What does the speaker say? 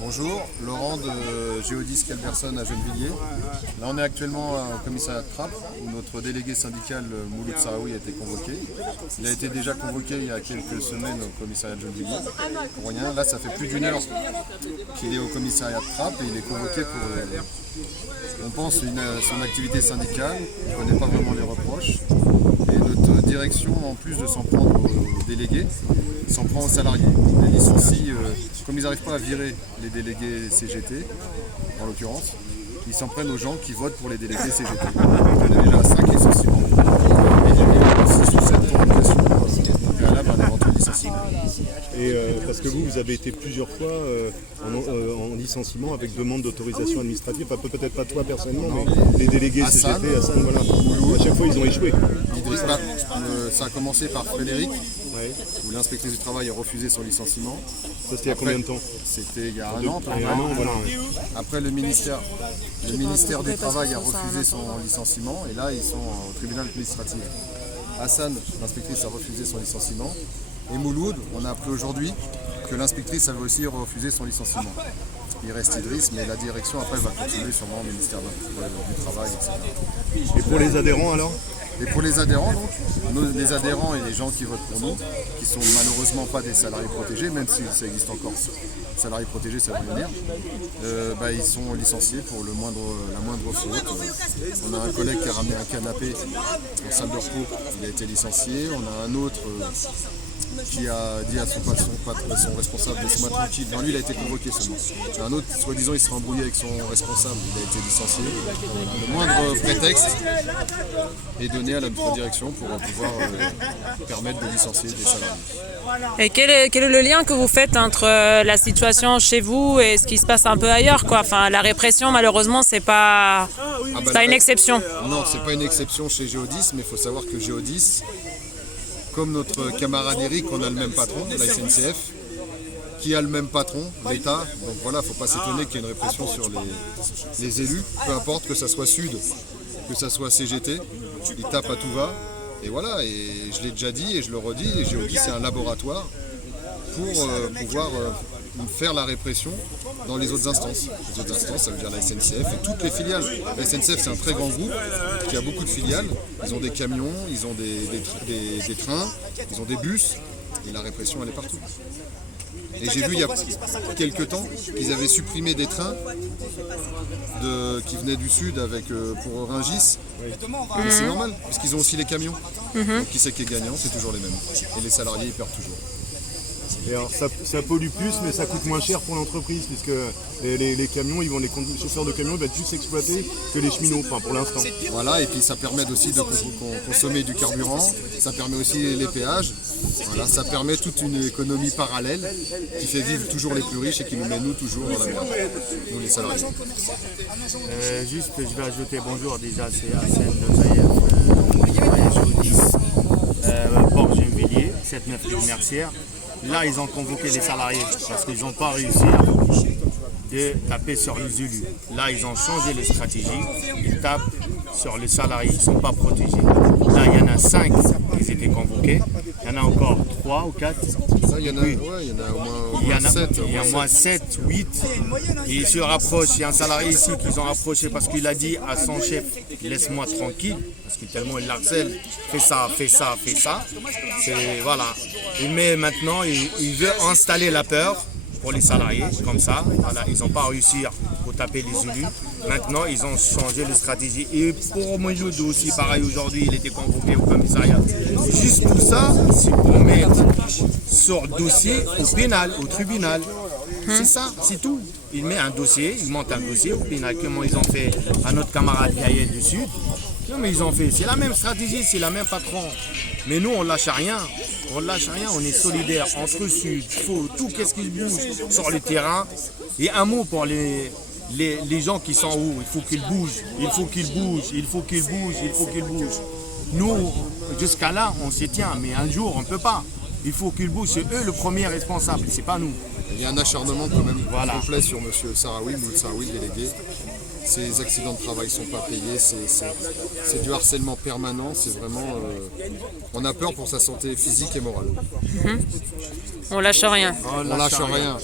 Bonjour, Laurent de Géodis Calverson à Gennevilliers. Là on est actuellement au commissariat de Trappes où notre délégué syndical Mouloud Sahraoui a été convoqué. Il a été déjà convoqué il y a quelques semaines au commissariat de Gennevilliers. Pour rien, là ça fait plus d'une heure qu'il est au commissariat de Trappes et il est convoqué pour, on pense, son activité syndicale. Il ne connaît pas vraiment les reproches. Et notre direction, en plus de s'en prendre aux délégués, s'en prend aux salariés. Les licencie, comme ils n'arrivent pas à virer les délégués CGT, en l'occurrence, ils s'en prennent aux gens qui votent pour les délégués CGT. Il y en a déjà 5 licenciements. Et il y a 6 ou 7 convocations. Donc là, on est rentré licenciement. Et parce que vous avez été plusieurs fois en licenciement avec demande d'autorisation administrative, enfin, peut-être pas toi personnellement, mais les délégués Hassan, CGT, Hassan, voilà. À chaque fois ils ont échoué. Ça a commencé par Frédéric, Ouais. où l'inspectrice du travail a refusé son licenciement. Ça c'était il y a combien de temps? C'était il y a un an. Il y a un an, voilà. Ouais. Après le ministère du Travail a refusé son licenciement et là ils sont au tribunal administratif. Hassan, l'inspectrice, a refusé son licenciement. Et Mouloud, on a appris aujourd'hui que l'inspectrice avait aussi refusé son licenciement. Il reste Idriss, mais la direction après va continuer sûrement au ministère du Travail, etc. Et pour les adhérents alors? Et pour les adhérents, donc, les adhérents et les gens qui votent pour nous, qui sont malheureusement pas des salariés protégés, même si ça existe encore, salariés protégés ça veut rien dire, ils sont licenciés pour la moindre faute. On a un collègue qui a ramené un canapé en salle de repos, il a été licencié. On a un autre qui a dit à son responsable de se mettre tranquille. Non, lui il a été convoqué seulement. Un autre, soi-disant, il serait embrouillé avec son responsable, il a été licencié. Le moindre prétexte est donné à notre direction pour pouvoir permettre de licencier des salariés. Et quel est le lien que vous faites entre la situation chez vous et ce qui se passe un peu ailleurs, quoi? Enfin, la répression, malheureusement, c'est pas une exception. Non, c'est pas une exception chez Géodis, mais il faut savoir que Géodis, comme notre camarade Eric, on a le même patron, la SNCF, qui a le même patron, l'État. Donc voilà, il ne faut pas s'étonner qu'il y ait une répression sur les élus, peu importe que ça soit Sud, que ça soit CGT, ils tapent à tout va. Et voilà, et je l'ai déjà dit et je le redis, et Géodis c'est un laboratoire pour pouvoir faire la répression dans les autres instances. Les autres instances, ça veut dire la SNCF et toutes les filiales. La SNCF, c'est un très grand groupe qui a beaucoup de filiales. Ils ont des camions, ils ont des trains, ils ont des bus, et la répression, elle est partout. Et j'ai vu il y a quelques temps qu'ils avaient supprimé des trains qui venaient du sud pour Rungis. Et c'est normal, puisqu'ils ont aussi les camions. Donc qui c'est qui est gagnant? C'est toujours les mêmes. Et les salariés, ils perdent toujours. Et alors ça pollue plus, mais ça coûte moins cher pour l'entreprise, puisque les camions, les chauffeurs de camions vont être plus exploités que les cheminots, enfin pour l'instant. Voilà, et puis ça permet aussi de consommer du carburant, ça permet aussi les péages, voilà, ça permet toute une économie parallèle qui fait vivre toujours les plus riches et qui nous met nous toujours dans la merde, nous les salariés. Juste, je vais ajouter bonjour déjà, c'est Hassan de Zaïef, Géodis, Port Gennevilliers, 7-9 rue Mercière. Là, ils ont convoqué les salariés parce qu'ils n'ont pas réussi de taper sur les élus. Là, ils ont changé les stratégies. Ils tapent sur les salariés, ils ne sont pas protégés. Là, il y en a 5 qui étaient convoqués. Il y en a encore 3 ou 4. Il y en a au moins 7. Il y a au moins 7, 8. Et ils se rapprochent. Il y a un salarié ici qu'ils ont rapproché parce qu'il a dit à son chef, laisse-moi tranquille. Parce que tellement il harcèle, fais ça, fais ça, fais ça. Voilà. Mais maintenant, il veut installer la peur pour les salariés, comme ça. Voilà. Ils n'ont pas réussi à taper les élus. Maintenant, ils ont changé de stratégie. Et pour Mouloud aussi, pareil, aujourd'hui, il était convoqué au commissariat. Juste pour ça, c'est pour mettre sur le dossier au pénal, au tribunal. C'est ça, c'est tout. Il met un dossier, il monte un dossier au pénal. Comment ils ont fait à notre camarade Gaël du Sud. Comment ils ont fait? C'est la même stratégie, c'est la même patron. Mais nous, on lâche rien. On lâche rien, on est solidaires entre Sud, Faux, tout qu'est-ce qui bouge sur le terrain. Et un mot pour les gens qui sont où, il faut qu'ils bougent, il faut qu'ils bougent, il faut qu'ils bougent, il faut qu'ils bougent. Nous, jusqu'à là, on s'y tient, mais un jour, on ne peut pas. Il faut qu'ils bougent, c'est eux le premier responsable, c'est pas nous. Il y a un acharnement quand même complet sur M. Sahraoui, Mouloud Sahraoui, le délégué. Ces accidents de travail ne sont pas payés, c'est du harcèlement permanent, c'est vraiment... on a peur pour sa santé physique et morale. On lâche rien. On lâche rien.